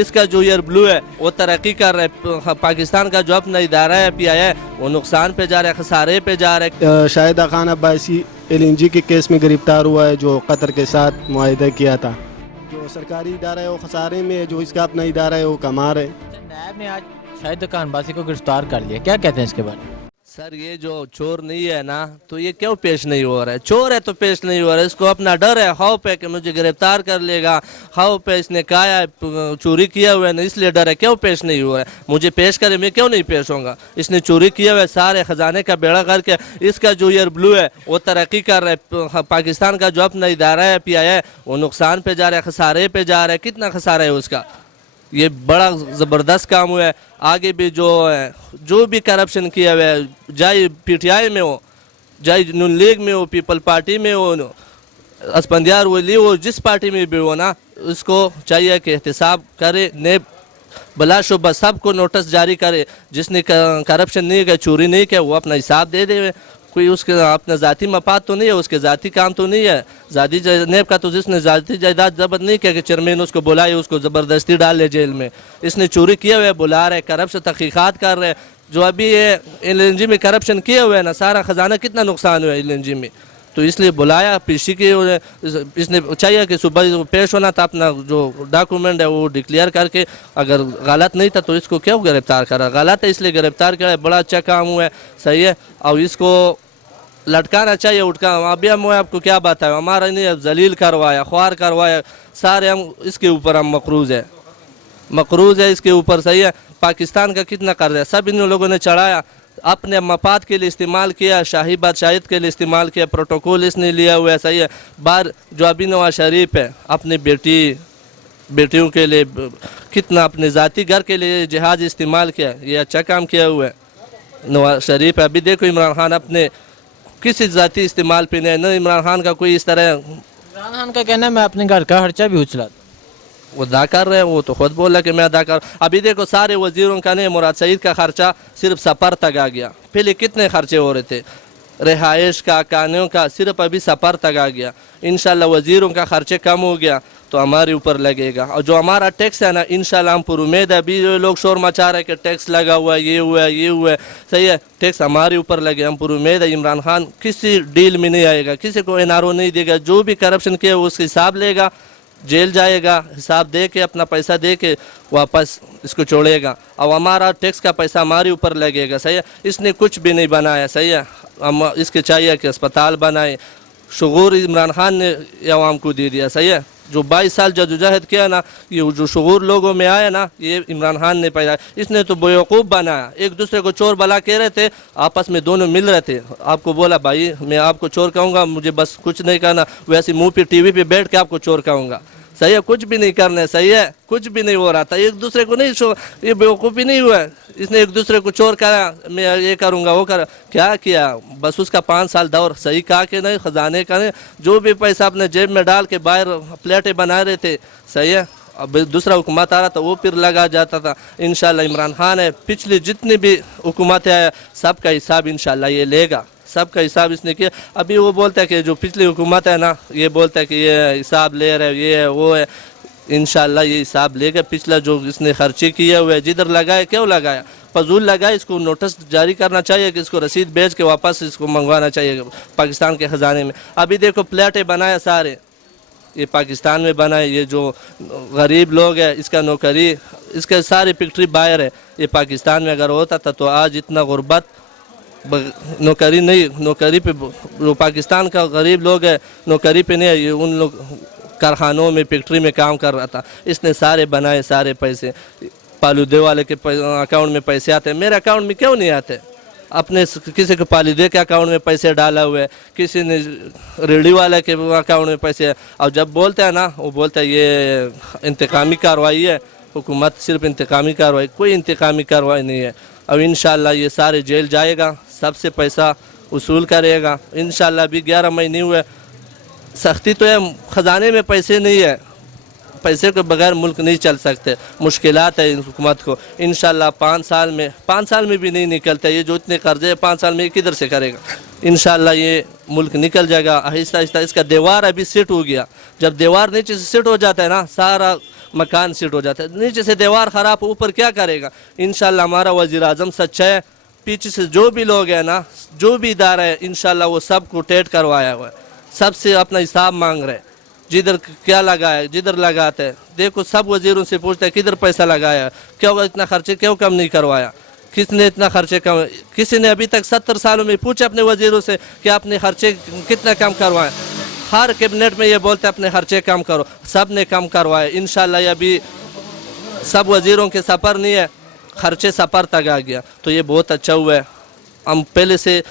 اس کا جو ایئر بلو ہے وہ ترقی کر رہا ہے، پاکستان کا جو اپنا ادارہ ہے پی آئی اے وہ نقصان پہ جا رہا ہے، خسارے پہ جا رہا ہے۔ شاہدہ خان عباسی LNG کے کیس میں گرفتار ہوا ہے، جو قطر کے ساتھ معاہدہ کیا تھا۔ جو سرکاری ادارہ ہے وہ خسارے میں ہے، جو اس کا اپنا ادارہ ہے وہ کما رہے۔ نیب نے آج شاہدہ خان عباسی کو گرفتار کر لیا، کیا کہتے ہیں اس کے بارے میں؟ سر یہ جو چور نہیں ہے نا تو یہ کیوں پیش نہیں ہو رہا ہے؟ چور ہے تو پیش نہیں ہو رہا ہے، اس کو اپنا ڈر ہے، خوف ہے کہ مجھے گرفتار کر لے گا، خوف ہے، اس نے کہا ہے چوری کیا ہوا ہے نا، اس لیے ڈر ہے، کیوں پیش نہیں ہوا ہے؟ مجھے پیش کرے میں کیوں نہیں پیش ہوں گا؟ اس نے چوری کیا ہوا ہے، سارے خزانے کا بیڑا کر کے اس کا جو ایئر بلو ہے وہ ترقی کر رہا ہے، پاکستان کا جو اپنا ادارہ ہے پی آئی اے وہ نقصان پہ جا رہا ہے، خسارے پہ جا رہا ہے۔ کتنا خسارہ ہے اس کا؟ یہ بڑا زبردست کام ہوا ہے۔ آگے بھی جو بھی کرپشن کیا ہوا ہے، جائے پی ٹی آئی میں ہو، جائے نون لیگ میں ہو، پیپل پارٹی میں ہو، اسپندیار ولی ہو، جس پارٹی میں بھی ہو نا، اس کو چاہیے کہ احتساب کرے، نیب بلا شبہ سب کو نوٹس جاری کرے، جس نے کرپشن نہیں کیا، چوری نہیں کیا، وہ اپنا حساب دے دے۔ کوئی اس کے اپنا ذاتی مفاد تو نہیں ہے، اس کے ذاتی کام تو نہیں ہے، ذاتی نیب کا تو جس نے ذاتی جائیداد ضبط نہیں کیا کہ چیئرمین اس کو بلائے، اس کو زبردستی ڈال لے جیل میں۔ اس نے چوری کیا ہوا ہے، بلا رہے، کرپشن تحقیقات کر رہے، جو ابھی یہ LNG میں کرپشن کیا ہوا ہے نا، سارا خزانہ کتنا نقصان ہوا ہے LNG میں، تو اس لیے بلایا پیشی کی۔ اس نے چاہیے کہ صبح پیش ہونا تھا، اپنا جو ڈاکومنٹ ہے وہ ڈکلیئر کر کے، اگر غلط نہیں تھا تو اس کو کیوں گرفتار کرا؟ غلط ہے اس لیے گرفتار کرا ہے، بڑا اچھا کام ہوا ہے، صحیح ہے، اور اس کو لٹکانا چاہیے، اٹھکا۔ ابھی ہم آپ کو کیا بتائیں، ہمارا نہیں ذلیل کروایا، خوار کروایا، سارے ہم اس کے اوپر ہم مقروض ہے اس کے اوپر، صحیح ہے۔ پاکستان کا کتنا قرض ہے، سب ان لوگوں نے چڑھایا، اپنے مفاد کے لیے استعمال کیا، شاہی بادشاہیت کے لیے استعمال کیا، پروٹوکول اس نے لیا ہوا ہے، صحیح ہے۔ بار جو ابھی نواز شریف ہے اپنی بیٹیوں کے لیے کتنا اپنے ذاتی گھر کے لیے جہاز استعمال کیا، یہ اچھا کام کیا ہوا ہے نواز شریف ہے۔ ابھی دیکھو عمران خان اپنے کسی ذاتی استعمال پہ نہیں، نہ عمران خان کا کوئی اس طرح، عمران خان کا کہنا ہے میں اپنے گھر کا خرچہ بھی اچھلا دوں۔ وہ ادا کر رہے ہیں، وہ تو خود بول رہا کہ میں ادا کر۔ ابھی دیکھو سارے وزیروں کا نہیں، مراد سعید کا خرچہ صرف سفر تک آ گیا، پہلے کتنے خرچے ہو رہے تھے، رہائش کا، کانوں کا، صرف ابھی سفر تک آ گیا۔ انشاءاللہ وزیروں کا خرچے کم ہو گیا تو ہمارے اوپر لگے گا، اور جو ہمارا ٹیکس ہے نا انشاءاللہ ہم پر امید ہے، ابھی جو لوگ شور مچا رہے ہیں کہ ٹیکس لگا ہوا ہے، یہ ہوا ہے، صحیح ہے، ٹیکس ہمارے اوپر لگے، ہم پر امید ہے عمران خان کسی ڈیل میں نہیں آئے گا، کسی کو NRO نہیں دے گا، جو بھی کرپشن کیا وہ اس کا حساب لے گا، جیل جائے گا، حساب دے کے اپنا پیسہ دے کے واپس اس کو چھوڑے گا، اور ہمارا ٹیکس کا پیسہ ہمارے اوپر لگے گا، صحیح ہے۔ اس نے کچھ بھی نہیں بنایا، صحیح ہے، ہم اس کے چاہیے کہ اسپتال بنائے، شعور عمران خان نے عوام کو دے دیا، صحیح ہے۔ جو 22 سال جدوجہد کیا نا، یہ جو شعور لوگوں میں آیا نا، یہ عمران خان نے پیدا، اس نے تو بیوقوف بنایا، ایک دوسرے کو چور بلا کہہ رہے تھے، آپس میں دونوں مل رہے تھے، آپ کو بولا بھائی میں آپ کو چور کہوں گا، مجھے بس کچھ نہیں کرنا، ویسے منہ پہ ٹی وی پہ بیٹھ کے آپ کو چور کہوں گا، صحیح ہے، کچھ بھی نہیں کرنا، صحیح ہے، کچھ بھی نہیں ہو رہا تھا، ایک دوسرے کو نہیں یہ بیوقوفی نہیں ہوا ہے، اس نے ایک دوسرے کو چور کہا، میں یہ کروں گا وہ کیا کیا، بس اس کا 5 سال دور، صحیح کہا کہ نہیں، خزانے کا نہیں، جو بھی پیسہ اپنے جیب میں ڈال کے باہر پلیٹیں بنا رہے تھے، صحیح ہے، اب دوسرا حکومت آ رہا تھا وہ پھر لگا جاتا تھا۔ انشاءاللہ عمران خان ہے، پچھلی جتنی بھی حکومتیں آیا سب کا حساب انشاءاللہ یہ لے گا، سب کا حساب اس نے کیا۔ ابھی وہ بولتا ہے کہ جو پچھلی حکومت ہے نا، یہ بولتا ہے کہ یہ حساب لے رہے، یہ ہے وہ ہے، انشاءاللہ یہ حساب لے گا، پچھلا جو اس نے خرچے کیا ہوا ہے، جدھر لگایا کیوں لگایا، فضول لگائے، اس کو نوٹس جاری کرنا چاہیے کہ اس کو رسید بھیج کے واپس اس کو منگوانا چاہیے پاکستان کے خزانے میں۔ ابھی دیکھو پلیٹیں بنایا سارے، یہ پاکستان میں بنائے، یہ جو غریب لوگ ہیں اس کا نوکری، اس کے ساری فیکٹری باہر ہے، یہ پاکستان میں اگر ہوتا تھا تو آج اتنا غربت، نوکری نہیں، نوکری پہ جو پاکستان کا غریب لوگ ہے نوکری پہ نہیں ہے، یہ ان لوگ کارخانوں میں فیکٹری میں کام کر رہا تھا، اس نے سارے بنائے، سارے پیسے پالودے والے کے اکاؤنٹ میں پیسے آتے ہیں، میرے اکاؤنٹ میں کیوں نہیں آتے؟ اپنے کسی کے پالودے کے اکاؤنٹ میں پیسے ڈالا ہوئے، کسی نے ریڑھی والے کے اکاؤنٹ میں پیسے، اور جب بولتے ہیں نا وہ بولتے ہیں یہ انتقامی کارروائی ہے، حکومت صرف انتقامی کارروائی، کوئی انتقامی کارروائی نہیں ہے۔ اب انشاءاللہ یہ سارے جیل جائے گا، سب سے پیسہ وصول کرے گا انشاءاللہ۔ ابھی 11 مہینے ہوئے، سختی تو ہے، خزانے میں پیسے نہیں ہے، پیسے کے بغیر ملک نہیں چل سکتے، مشکلات ہے اس حکومت کو، انشاءاللہ 5 سال میں بھی نہیں نکلتا، یہ جو اتنے قرضے ہیں 5 سال میں کدھر سے کرے گا؟ انشاءاللہ یہ ملک نکل جائے گا آہستہ آہستہ۔ اس کا دیوار ابھی سیٹ ہو گیا، جب دیوار نیچے سے سیٹ ہو جاتا ہے نا، سارا मकान सीट हो जाता है। नीचे से दीवार ख़राब हो, ऊपर क्या करेगा। इंशाल्लाह हमारा वज़ीर आज़म सच्चा है, पीछे से जो भी लोग हैं ना, जो भी इदारा है, इंशाल्लाह वो सब को टेट करवाया हुआ है, सबसे अपना हिसाब मांग रहे हैं, जिधर क्या लगाया, जिधर लगाते हैं। देखो सब वज़ीरों से पूछते हैं किधर पैसा लगाया, क्यों इतना खर्चे क्यों कम नहीं करवाया, किसने इतना खर्चे कम। किसी ने अभी तक 70 सालों में पूछा अपने वज़ीरों से कि आपने खर्चे कितना कम करवाए। हर कैबिनेट में ये बोलते अपने खर्चे कम करो, सब ने कम करवाए। इंशाल्लाह ये अभी सब वज़ीरों के सफ़र नहीं है, खर्चे सफ़र तक आ गया, तो ये बहुत अच्छा हुआ है। हम पहले से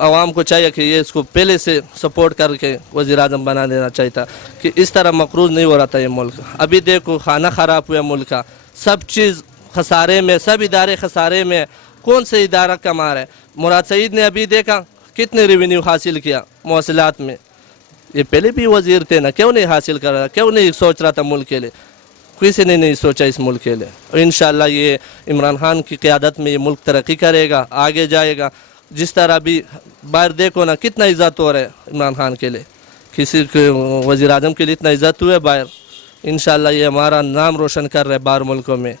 आवाम को चाहिए कि ये इसको पहले से सपोर्ट करके वज़ीर आज़म बना देना चाहिए था कि इस तरह मकरूज़ नहीं हो रहा था ये मुल्क। अभी देखो खाना ख़राब हुआ मुल्क का, सब चीज़ खसारे में, सब इदारे खसारे में। कौन से इदारा कमा रहे। मुराद सईद ने अभी देखा कितने रेवेन्यू हासिल किया मौसलात में, ये पहले भी वज़ीर थे ना, क्यों नहीं हासिल कर रहा, क्यों नहीं सोच रहा था मुल्क के लिए। किसी ने नहीं सोचा इस मुल्क के लिए। और इंशाल्लाह ये इमरान खान की क़यादत में ये मुल्क तरक्की करेगा, आगे जाएगा। जिस तरह भी बाहर देखो ना कितना इज़्ज़त हो रहा है इमरान खान के लिए, किसी के वज़ीर आज़म के लिए इतना इज़्ज़त हुआ है बाहर। इंशाल्लाह ये हमारा नाम रोशन कर रहे हैं बाहर मुल्कों में,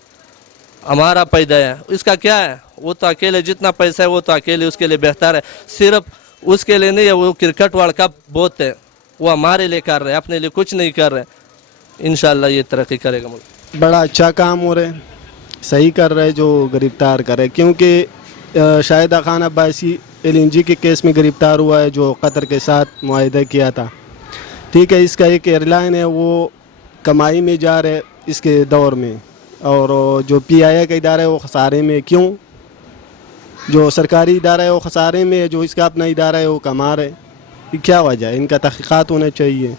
हमारा पैदा है। इसका क्या है, वो तो अकेले जितना पैसा है वो तो अकेले उसके लिए बेहतर है। सिर्फ उसके लिए नहीं है, वो क्रिकेट वर्ल्ड कप बहुत है, वो हमारे लिए कर रहे हैं, अपने लिए कुछ नहीं कर रहे। इंशाल्लाह ये तरक्की करेगा मुल्क। बड़ा अच्छा काम हो रहा है, सही कर रहे जो गिरफ्तार करे, क्योंकि शाहिदा खान अब्बासी LNG के केस में गिरफ्तार हुआ है, जो कतर के साथ मुआहिदा किया था। ठीक है, इसका एक एयरलाइन है वो कमाई में जा रहे इसके दौर में, और जो PIA का इदारा है वो खसारे में। क्यों, जो सरकारी इदारा है वो खसारे में है, जो इसका अपना इदारा है वो कमा रहे। ये क्या वजह है, इनका तहक़ीक़ात होना चाहिए,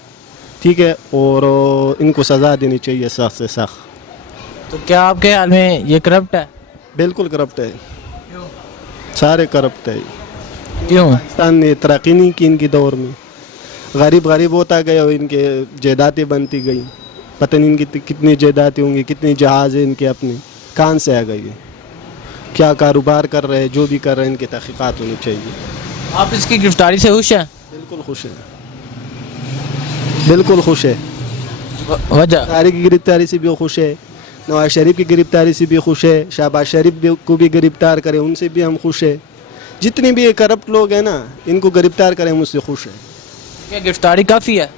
ठीक है, और इनको सज़ा देनी चाहिए सख्त से सख्त। तो क्या आपके ख्याल में ये करप्ट है? बिल्कुल करप्ट है, सारे करप्ट है। क्यों? पाकिस्तान ने तरक्की नहीं की इनके दौर में, गरीब गरीब होता गया और इनके जायदादें बनती गई। पता नहीं इनकी कितनी जायदादें होंगी, कितनी जहाज़ है इनके अपने, कहाँ से आ गई है, क्या कारोबार कर रहे हैं, जो भी कर रहे हैं इनके तहक़ीक़ात होनी चाहिए। आप इसकी गिरफ्तारी से खुश हैं? बिल्कुल खुश है, बिल्कुल खुश है। वजह? सारी की गिरफ्तारी से भी खुश है, नवाज शरीफ की गिरफ्तारी से भी खुश है, शहबाज शरीफ को भी गिरफ्तार करें उनसे भी हम खुश है। जितने भी ये करप्ट लोग हैं ना, इनको गिरफ्तार करें मुझसे खुश है। क्या गिरफ्तारी काफ़ी है?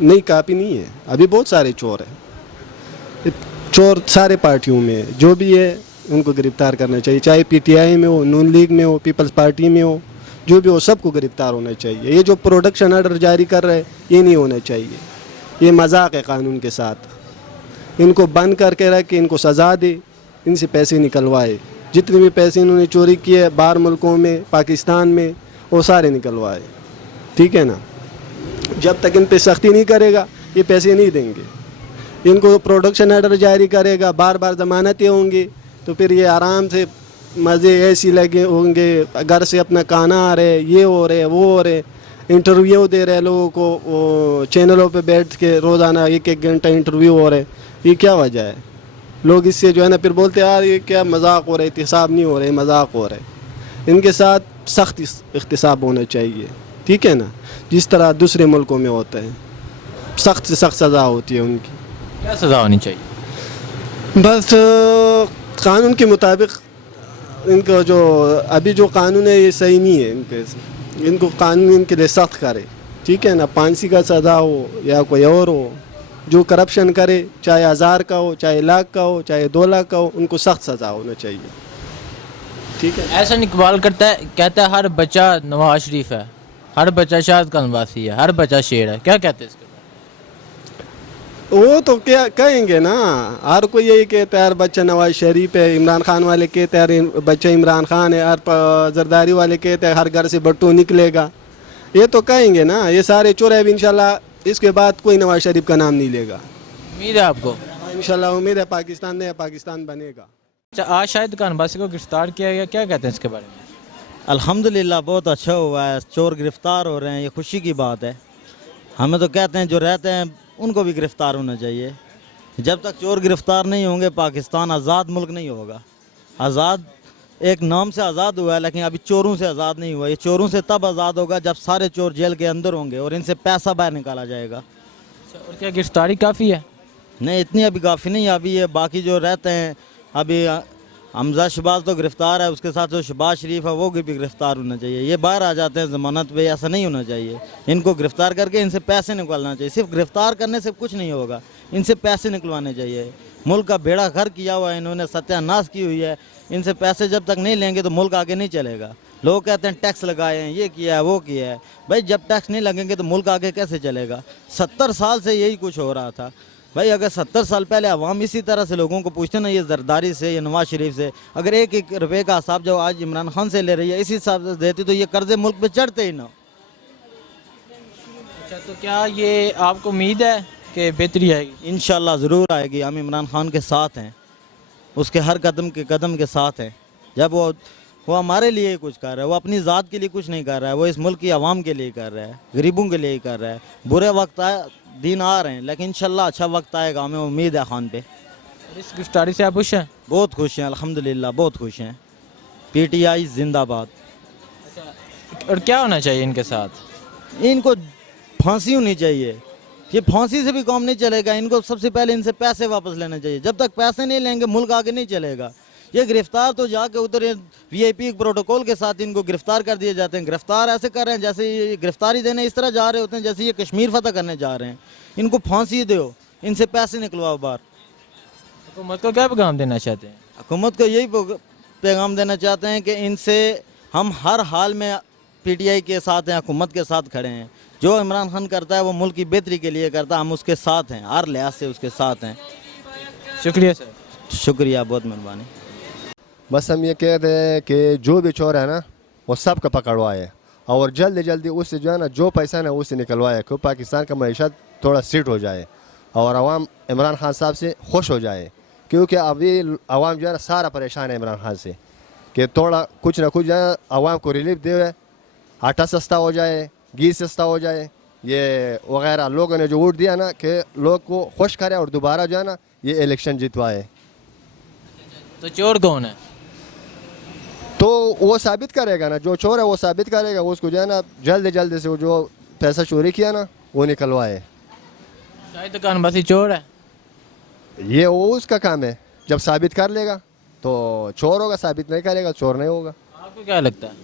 नहीं, काफ़ी नहीं है, अभी बहुत सारे चोर हैं। चोर सारे पार्टियों में है, जो भी है उनको गिरफ्तार करना चाहिए, चाहे PTI में हो, नून लीग में हो, पीपल्स पार्टी में हो, जो भी हो सबको गिरफ्तार होना चाहिए। ये जो प्रोडक्शन आर्डर जारी कर रहे हैं ये नहीं होना चाहिए, ये मजाक है कानून के साथ। इनको बंद करके रख के इनको सज़ा दे, इनसे पैसे निकलवाए, जितने भी पैसे इन्होंने चोरी किए बाहर मुल्कों में, पाकिस्तान में, वो सारे निकलवाए, ठीक है ना। जब तक इन पे सख्ती नहीं करेगा ये पैसे नहीं देंगे। इनको प्रोडक्शन आर्डर जारी करेगा, बार बार ज़मानतें होंगी, तो फिर ये आराम से मज़े ऐसी लगे होंगे, घर से अपना खाना आ रहे, ये हो रहे वो हो रहे, इंटरव्यू दे रहे लोगों को, वो चैनलों पे बैठ के रोज़ाना 1-1 घंटा इंटरव्यू हो रहे। ये क्या वजह है, लोग इससे जो है ना फिर बोलते यार ये क्या मजाक हो रहा है, एहतसाब नहीं हो रहे, मजाक हो रहा है। इनके साथ सख्त एहतसाब होना चाहिए, ठीक है ना, जिस तरह दूसरे मुल्कों में होता है, सख्त से सख्त सज़ा होती है उनकी। क्या सज़ा होनी चाहिए? बस कानून के मुताबिक इनका जो अभी जो कानून है ये सही नहीं है, इनको कानून इनके लिए सख्त करे, ठीक है ना। फांसी का सज़ा हो या कोई और हो, जो करप्शन करे, चाहे 1000 का हो, चाहे लाख का हो, चाहे 2 लाख का हो, उनको सख्त सज़ा होना चाहिए, ठीक है। ऐसा इकबाल करता है, कहता है हर बच्चा नवाज शरीफ है, हर बच्चा शाहिद खान अब्बासी है, हर बच्चा शेर है। क्या कहते हैं इसके बारे में? वो तो क्या कहेंगे ना, हर कोई यही कहता है हर बच्चा नवाज शरीफ है, इमरान खान वाले कहते हैं बच्चा इमरान खान है, हर जरदारी वाले कहते हैं हर घर से बट्टू निकलेगा। ये तो कहेंगे ना, ये सारे चोर है। इंशाल्लाह इसके बाद कोई नवाज शरीफ का नाम नहीं लेगा। उम्मीद है आपको? इंशाल्लाह उम्मीद है, पाकिस्तान नया पाकिस्तान बनेगा। अच्छा, आज शाहिद खान अब्बासी को गिरफ्तार किया गया, क्या कहते हैं इसके बारे में? अल्हम्दुलिल्लाह बहुत अच्छा हुआ है, चोर गिरफ्तार हो रहे हैं, ये खुशी की बात है। हमें तो कहते हैं जो रहते हैं उनको भी गिरफ्तार होना चाहिए। जब तक चोर गिरफ्तार नहीं होंगे पाकिस्तान आज़ाद मुल्क नहीं होगा। आज़ाद एक नाम से आज़ाद हुआ है, लेकिन अभी चोरों से आज़ाद नहीं हुआ। ये चोरों से तब आज़ाद होगा जब सारे चोर जेल के अंदर होंगे और इनसे पैसा बाहर निकाला जाएगा। और क्या गिरफ्तारी काफ़ी है? नहीं इतनी अभी काफ़ी नहीं, अभी ये बाकी जो रहते हैं अभी हमजा शहबाज तो गिरफ़्तार है, उसके साथ जो शहबाज शरीफ है वो भी गिरफ़्तार होना चाहिए। ये बाहर आ जाते हैं ज़मानत पे, ऐसा नहीं होना चाहिए। इनको गिरफ़्तार करके इनसे पैसे निकलना चाहिए। सिर्फ गिरफ़्तार करने से कुछ नहीं होगा, इनसे पैसे निकलवाने चाहिए। मुल्क का बेड़ा घर किया हुआ है इन्होंने, सत्यानाश की हुई है। इनसे पैसे जब तक नहीं लेंगे तो मुल्क आगे नहीं चलेगा। लोग कहते हैं टैक्स लगाए हैं, ये किया है वो किया है। भाई जब टैक्स नहीं लगेंगे तो मुल्क आगे कैसे चलेगा? 70 साल से यही कुछ हो रहा था। भाई अगर 70 साल पहले अवाम इसी तरह से लोगों को पूछते ना, ये जरदारी से या नवाज शरीफ से, अगर एक एक रुपये का हिसाब जो आज इमरान खान से ले रही है इसी हिसाब से देती तो ये कर्जे मुल्क पे चढ़ते ही ना। अच्छा, तो क्या ये आपको उम्मीद है कि बेहतरी आएगी? इंशाल्लाह ज़रूर आएगी। हम इमरान खान के साथ हैं, उसके हर कदम के साथ हैं। जब वो हमारे लिए कुछ कर रहा है, वो अपनी ज़ात के लिए कुछ नहीं कर रहा है, वो इस मुल्क की आवाम के लिए कर रहा है, गरीबों के लिए ही कर रहा है। बुरे वक्त दिन आ रहे हैं लेकिन इंशाल्लाह अच्छा वक्त आएगा, हमें उम्मीद है खान पे। इस गिरफ्तारी से आप खुश हैं? बहुत खुश हैं अल्हम्दुलिल्लाह, बहुत खुश हैं। PTI जिंदाबाद। और क्या होना चाहिए इनके साथ? इनको फांसी होनी चाहिए। ये फांसी से भी काम नहीं चलेगा। इनको सबसे पहले इनसे पैसे वापस लेने चाहिए। जब तक पैसे नहीं लेंगे मुल्क आगे नहीं चलेगा। ये गिरफ्तार तो जाके उधर VIP प्रोटोकॉल के साथ इनको गिरफ्तार कर दिए जाते हैं। गिरफ्तार ऐसे कर रहे हैं जैसे ये गिरफ्तारी देने इस तरह जा रहे होते हैं जैसे ये कश्मीर फतह करने जा रहे हैं। इनको फांसी दो, इनसे पैसे निकलवाओ बाहर। हुकूमत को क्या पैगाम देना चाहते हैं? हुकूमत को यही पैगाम देना चाहते हैं कि इनसे हम हर हाल में PTI के साथ हैं, हुकूमत के साथ खड़े हैं। जो इमरान खान करता है वो मुल्क की बेहतरी के लिए करता है, हम उसके साथ हैं, हर लिहाज से उसके साथ हैं। शुक्रिया सर। शुक्रिया, बहुत मेहरबानी। बस हम ये कहते हैं कि जो भी चोर है ना वो सब का पकड़वाए और जल्दी जल्दी उससे जो है ना जो पैसा ना उससे निकलवाए, क्योंकि पाकिस्तान का मईशत थोड़ा सेट हो जाए और आवाम इमरान खान साहब से खुश हो जाए। क्योंकि अभी आवाम जो है ना सारा परेशान है इमरान खान से कि थोड़ा कुछ ना कुछ जो है आवाम को रिलीफ दे, आटा सस्ता हो जाए, घी सस्ता हो जाए, ये वगैरह। लोगों ने जो वोट दिया ना कि लोग को खुश करे और दोबारा जो है ना ये इलेक्शन जितवाए। तो चोर कौन है? तो वो साबित करेगा ना, जो चोर है वो साबित करेगा। उसको जो है ना जल्दी से वो जो पैसा चोरी किया ना वो निकलवाए। शायद दुकान बसी चोर है। ये वो उसका काम है, जब साबित कर लेगा तो चोर होगा, साबित नहीं करेगा चोर नहीं होगा। आपको क्या लगता है?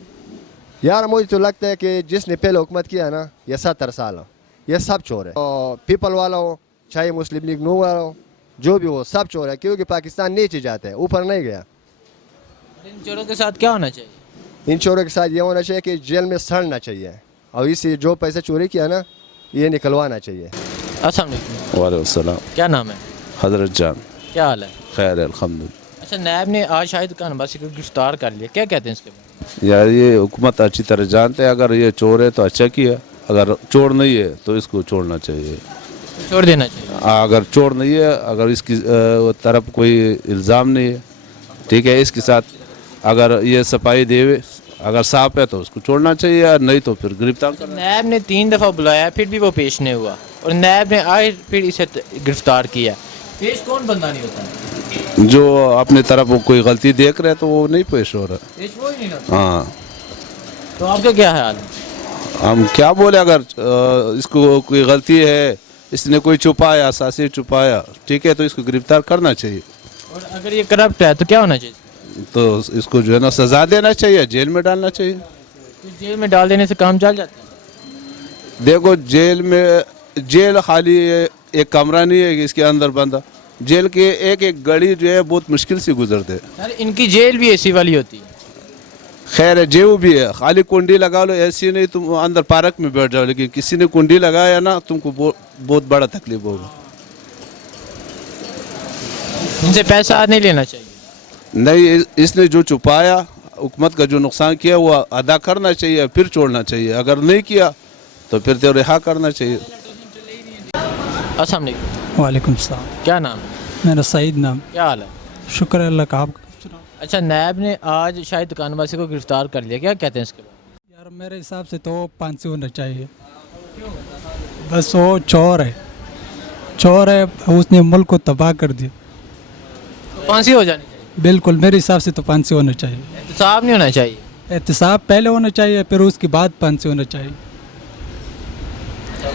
यार मुझे तो लगता है कि जिसने पहले हुकूमत किया ना ये 70 साल हो, ये सब चोर है। और पीपल वाला हो चाहे मुस्लिम लीग नू वाला हो, जो भी हो सब चोर है। क्योंकि पाकिस्तान नीचे जाता है, ऊपर नहीं गया। इन चोरों के साथ क्या होना चाहिए? इन चोरों के साथ ये होना चाहिए कि जेल में सड़ना चाहिए और इसे जो पैसा चोरी किया ना ये निकलवाना चाहिए। अस्सलाम वालेकुम। वालेकुम सलाम। क्या नाम है? हजरत जान। क्या हाल है? खैर है अल्हम्दुलिल्लाह। अच्छा, नायब ने आज शाहिद खान बासी को गिरफ्तार कर लिया, क्या कहते हैं इसके बारे यार ये हुकूमत अच्छी तरह जानते हैं, अगर ये चोर है तो अच्छा किया, अगर चोर नहीं है तो इसको छोड़ना चाहिए, में? छोड़ देना चाहिए। अगर चोर नहीं है, अगर इसकी तरफ कोई इल्ज़ाम नहीं है, ठीक है, इसके साथ अगर ये सफाई देवे, अगर साफ है तो उसको छोड़ना चाहिए, नहीं तो फिर गिरफ्तार करना। नायब ने 3 दफ़ा बुलाया फिर भी वो पेश नहीं हुआ और नायब ने आज फिर इसे गिरफ्तार किया। पेश कौन बंदा नहीं होता? जो अपने तरफ वो कोई गलती देख रहे हैं तो वो नहीं पेश हो रहा। पेश वो ही नहीं होता। हाँ, तो आपका क्या ख्याल है? हम क्या बोले, अगर इसको कोई गलती है, इसने कोई छुपाया, सासी छुपाया, ठीक है, तो इसको गिरफ्तार करना चाहिए। और अगर ये करप्ट है तो क्या होना चाहिए? तो इसको जो है ना सजा देना चाहिए, जेल में डालना चाहिए। तो जेल में डाल देने से काम चल जाता है? देखो जेल खाली एक कमरा नहीं है कि इसके अंदर बंदा, जेल के एक एक गली जो है बहुत मुश्किल से गुजरते हैं। यार इनकी जेल भी ऐसी वाली होती है। खैर है, जेल भी है, खाली कुंडी लगा लो, ऐसी नहीं तुम अंदर पार्क में बैठ जाओ, लेकिन किसी ने कुंडी लगाया ना तुमको बहुत बड़ा तकलीफ होगा। इनसे पैसा नहीं लेना चाहिए। नहीं, इसने जो छुपाया, हुकूमत का जो नुकसान किया वो अदा करना चाहिए, फिर छोड़ना चाहिए। अगर नहीं किया तो फिर तो रिहा करना चाहिए। अस्सलाम वालेकुम। वालेकुम सलाम। क्या नाम है? मेरा सईद नाम। क्या हाल है? शुक्र है अल्लाह का। आप अच्छा, नायब ने आज शाहिद दुकानबासी को गिरफ्तार कर लिया, क्या कहते हैं इसके बारे में? यार मेरे हिसाब से तो फांसी होना चाहिए। बस वो चोर है, उसने मुल्क को तबाह कर दिया। तो फांसी हो जानी चाहिए। बिल्कुल, मेरे हिसाब से तो फांसी होना चाहिए। एहतसाब नहीं होना चाहिए। एहतसाब पहले होना चाहिए, फिर उसके बाद फांसी होना चाहिए।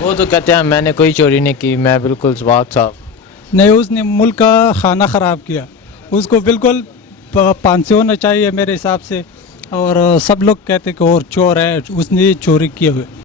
वो तो कहते हैं मैंने कोई चोरी नहीं की, मैं बिल्कुल स्वाक साहब। नहीं, उसने मुल्क का खाना ख़राब किया, उसको बिल्कुल फांसी होना चाहिए मेरे हिसाब से। और सब लोग कहते कि और चोर है, उसने चोरी किए हुए।